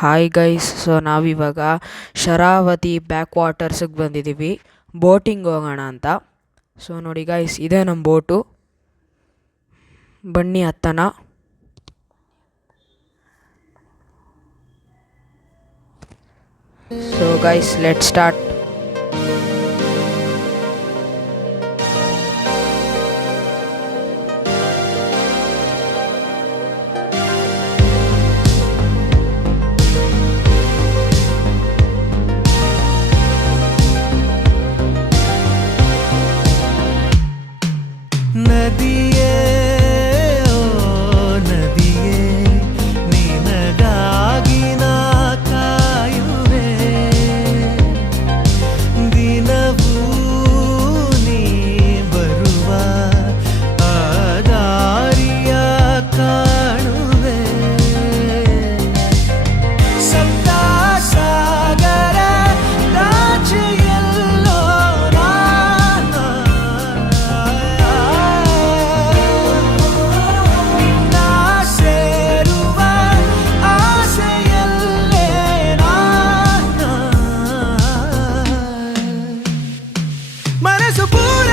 Hi guys, so ನಾವಿವಾಗ Sharavati back ವಾಟರ್ಸಿಗೆ ಬಂದಿದ್ದೀವಿ boating ಹೋಗೋಣ ಅಂತ. ಸೊ ನೋಡಿ ಗೈಸ್, ಇದೇ ನಮ್ಮ ಬೋಟು, ಬನ್ನಿ ಹತ್ತನ. So guys, let start. ನದಿಯೇ ಓ ನದಿಯೇ, ನಿನಗಾಗಿ ನಾ ಕಾಯುವೆ, ದಿನವೂ ನೀ ಬರುವ ಆ ದಾರಿಯ ಕಾಣುವೆ. ಸಪ್ತ ಸಾಗರ ರಾಜ್ಯೆಲ್ಲೋ ನಿನ್ನ ಸೇರುವ ಆಸೆಯಲ್ಲೇ ಮನಸ್ಸು ಪೂರ